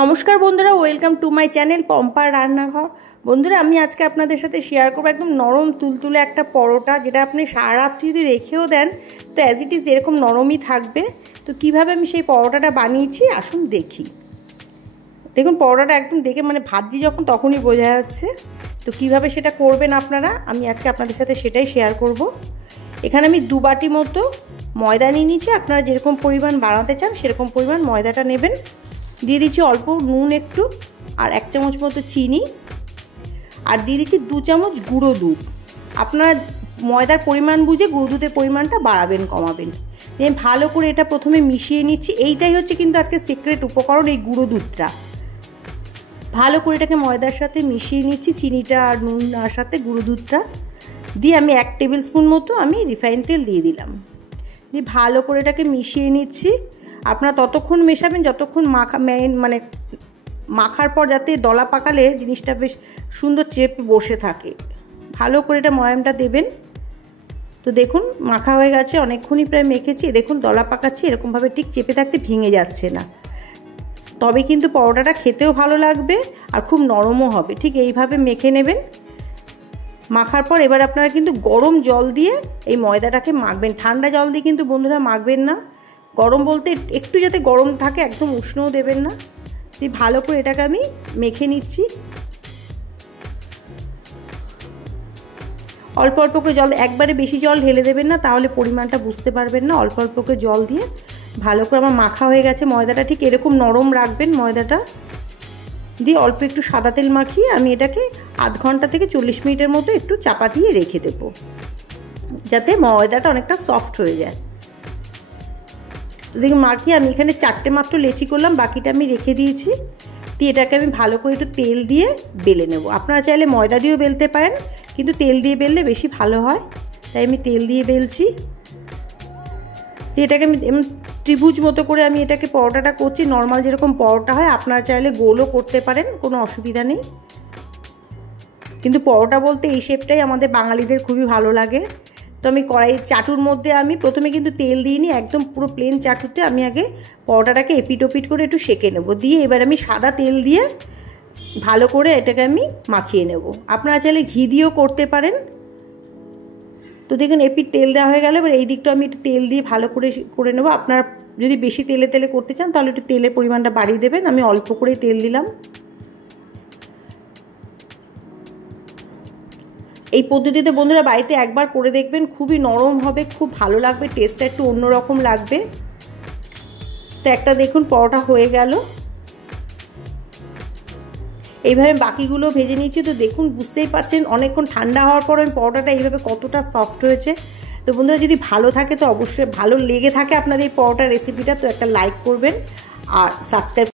নমস্কার বন্ধুরা, welcome to my channel পম্পার রান্নাঘর। বন্ধুরা, আমি আজকে আপনাদের সাথে শেয়ার করবো একদম নরম তুলতুলে একটা পরোটা, যেটা আপনি সারা রাত্রি যদি রেখেও দেন তো অ্যাজ ইট ইজ এরকম নরমই থাকবে। তো কিভাবে আমি সেই পরোটাটা বানিয়েছি আসুন দেখি। দেখুন, পরোটাটা একদম দেখে ভাজছি যখন তখনই বোঝা যাচ্ছে। তো কিভাবে সেটা করবেন আপনারা, আমি আজকে আপনাদের সাথে সেটাই শেয়ার করব। এখানে আমি 2 বাটি মতো ময়দা নিয়ে নিয়েছি। আপনারা যেরকম পরিমাণ বানাতে চান সেরকম পরিমাণ ময়দাটা নেবেন। দিয়ে দিচ্ছি অল্প নুন একটু, আর 1 চামচ মতো চিনি, আর দিয়ে দিচ্ছি 2 চামচ গুঁড়ো দুধ। আপনারা ময়দার পরিমাণ বুঝে গুঁড়ো দুধের পরিমাণটা বাড়াবেন কমাবেন। দিয়ে ভালো করে এটা প্রথমে মিশিয়ে নিচ্ছি। এইটাই হচ্ছে কিন্তু আজকে সিক্রেট উপকরণ, এই গুঁড়ো দুধটা। ভালো করে এটাকে ময়দার সাথে মিশিয়ে নিচ্ছি, চিনিটা আর নুনটার সাথে গুঁড়ো দুধটা দিয়ে আমি 1 টেবিল স্পুন মতো আমি রিফাইন তেল দিয়ে দিলাম। দিয়ে ভালো করে এটাকে মিশিয়ে নিচ্ছি। আপনারা ততক্ষণ মেশাবেন যতক্ষণ মাখার পর যাতে দলা পাকালে জিনিসটা বেশ সুন্দর চেপে বসে থাকে। ভালো করে এটা ময়ামটা দেবেন। তো দেখুন, মাখা হয়ে গেছে, অনেকক্ষণই প্রায় মেখেছি। দেখুন দলা পাকাচ্ছি, এরকমভাবে ঠিক চেপে থাকছে, ভেঙে যাচ্ছে না। তবে কিন্তু পরোটাটা খেতেও ভালো লাগবে আর খুব নরমও হবে। ঠিক এইভাবে মেখে নেবেন। মাখার পর এবার আপনারা কিন্তু গরম জল দিয়ে এই ময়দাটাকে মাখবেন। ঠান্ডা জল দিয়ে কিন্তু বন্ধুরা মাখবেন না। গরম বলতে একটু যাতে গরম থাকে, একদম উষ্ণও দেবেন না। দিয়ে ভালো করে এটাকে আমি মেখে নিচ্ছি। অল্প অল্প করে জল, একবারে বেশি জল ঢেলে দেবেন না, তাহলে পরিমাণটা বুঝতে পারবেন না। অল্প অল্প করে জল দিয়ে ভালো করে আমার মাখা হয়ে গেছে ময়দাটা। ঠিক এরকম নরম রাখবেন ময়দাটা। দিয়ে অল্প একটু সাদা তেল মাখিয়ে আমি এটাকে আধ ঘন্টা থেকে 40 মিনিটের মতো একটু চাপা দিয়ে রেখে দেবো, যাতে ময়দাটা অনেকটা সফট হয়ে যায়। তো দেখুন, মাখিয়ে আমি এখানে 4টে মাত্র লেচি করলাম, বাকিটা আমি রেখে দিয়েছি। দিয়ে এটাকে আমি ভালো করে একটু তেল দিয়ে বেলে নেব। আপনারা চাইলে ময়দা দিয়েও বেলতে পারেন, কিন্তু তেল দিয়ে বেললে বেশি ভালো হয়, তাই আমি তেল দিয়ে বেলছি। দিয়ে এটাকে আমি ত্রিভুজ মতো করে আমি এটাকে পরোটাটা করছি। নর্মাল যেরকম পরোটা হয় আপনারা চাইলে গোলও করতে পারেন, কোনো অসুবিধা নেই। কিন্তু পরোটা বলতে এই শেপটাই আমাদের বাঙালিদের খুবই ভালো লাগে। তো আমি চাটুর মধ্যে আমি প্রথমে কিন্তু তেল দিইনি, একদম পুরো প্লেন চাটুতে আমি আগে পরোটাটাকে এপিট ওপিট করে একটু সেঁকে নেব। দিয়ে এবার আমি সাদা তেল দিয়ে ভালো করে এটাকে আমি মাখিয়ে নেব। আপনারা চাইলে ঘি দিয়েও করতে পারেন। তো দেখুন, এপিট তেল দেওয়া হয়ে গেল। এবার এই দিকটা আমি একটু তেল দিয়ে ভালো করে নেব। আপনারা যদি বেশি তেলে করতে চান তাহলে একটু তেলের পরিমাণটা বাড়িয়ে দেবেন। আমি অল্প করেই তেল দিলাম। এই পদ্ধতিতে বন্ধুরা বাড়িতে একবার করে দেখবেন, খুবই নরম হবে, খুব ভালো লাগবে, টেস্টটা একটু অন্যরকম লাগবে। তো একটা দেখুন পরোটা হয়ে গেল। এইভাবে বাকিগুলো ভেজে নিয়েছি। তো দেখুন, বুঝতেই পারছেন অনেকক্ষণ ঠান্ডা হওয়ার পর আমি পরোটাটা এইভাবে কতটা সফট হয়েছে। তো বন্ধুরা, যদি ভালো থাকে তো অবশ্যই, ভালো লেগে থাকে আপনাদের এই পরোটা রেসিপিটা, তো একটা লাইক করবেন আর সাবস্ক্রাইব